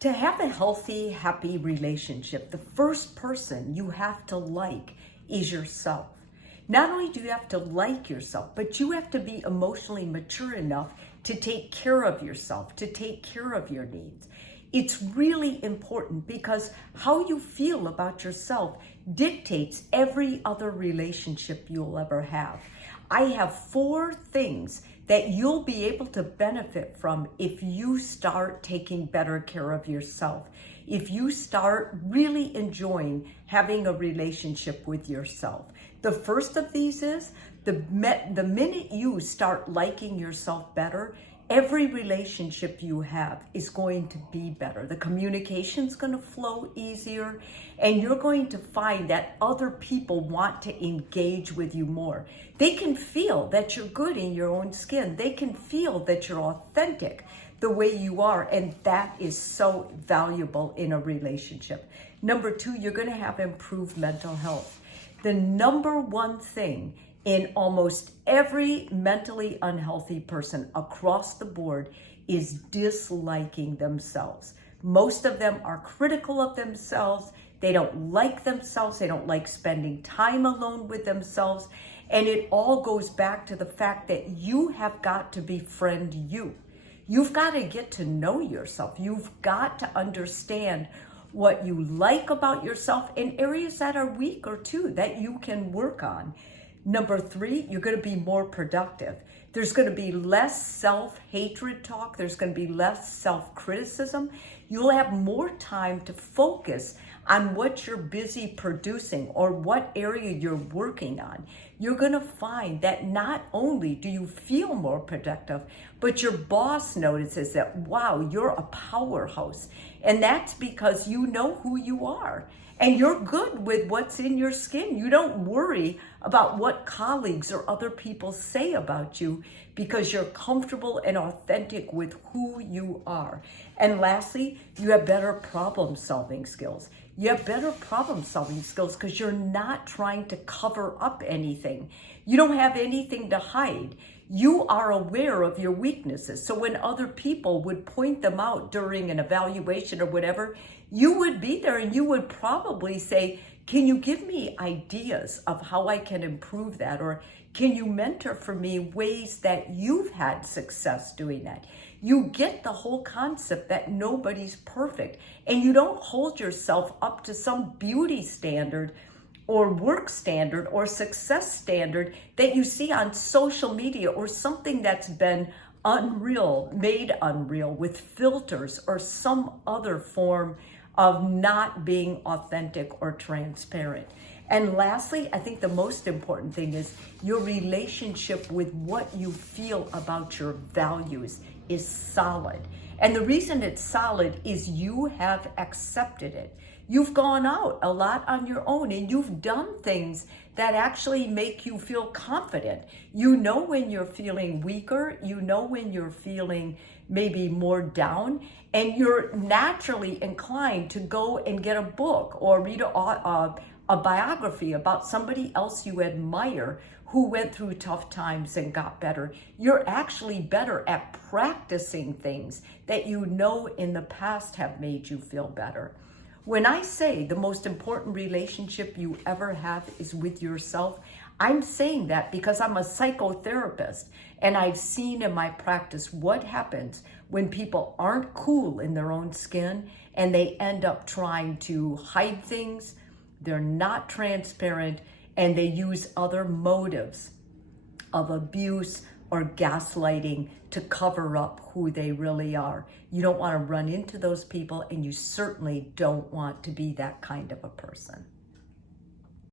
To have a healthy, happy relationship, the first person you have to like is yourself. Not only do you have to like yourself, but you have to be emotionally mature enough to take care of yourself, to take care of your needs. It's really important because how you feel about yourself dictates every other relationship you'll ever have. I have 4 things that you'll be able to benefit from if you start taking better care of yourself. If you start really enjoying having a relationship with yourself. The first of these is the minute you start liking yourself better, every relationship you have is going to be better. The communication's going to flow easier, and you're going to find that other people want to engage with you more. They can feel that you're good in your own skin. They can feel that you're authentic the way you are, and that is so valuable in a relationship. Number 2, you're going to have improved mental health. The number one thing in almost every mentally unhealthy person across the board is disliking themselves. Most of them are critical of themselves. They don't like themselves. They don't like spending time alone with themselves. And it all goes back to the fact that you have got to befriend you. You've got to get to know yourself. You've got to understand what you like about yourself and areas that are weak or too that you can work on. Number 3, you're going to be more productive. There's going to be less self-hatred talk. There's going to be less self-criticism. You'll have more time to focus on what you're busy producing or what area you're working on. You're going to find that not only do you feel more productive, but your boss notices that, wow, you're a powerhouse. And that's because you know who you are. And you're good with what's in your skin. You don't worry about what colleagues or other people say about you because you're comfortable and authentic with who you are. And lastly, you have better problem-solving skills. You have better problem-solving skills because you're not trying to cover up anything. You don't have anything to hide. You are aware of your weaknesses. So when other people would point them out during an evaluation or whatever, you would be there and you would probably say, can you give me ideas of how I can improve that? Or can you mentor for me ways that you've had success doing that? You get the whole concept that nobody's perfect, and you don't hold yourself up to some beauty standard or work standard or success standard that you see on social media or something that's been made unreal with filters or some other form of not being authentic or transparent. And lastly, I think the most important thing is your relationship with what you feel about your values is solid. And the reason it's solid is you have accepted it. You've gone out a lot on your own and you've done things that actually make you feel confident. You know when you're feeling weaker, you know when you're feeling maybe more down, and you're naturally inclined to go and get a book or read a biography about somebody else you admire who went through tough times and got better. You're actually better at practicing things that you know in the past have made you feel better. When I say the most important relationship you ever have is with yourself, I'm saying that because I'm a psychotherapist and I've seen in my practice what happens when people aren't cool in their own skin and they end up trying to hide things, they're not transparent, and they use other motives of abuse or gaslighting to cover up who they really are. You don't want to run into those people, and you certainly don't want to be that kind of a person.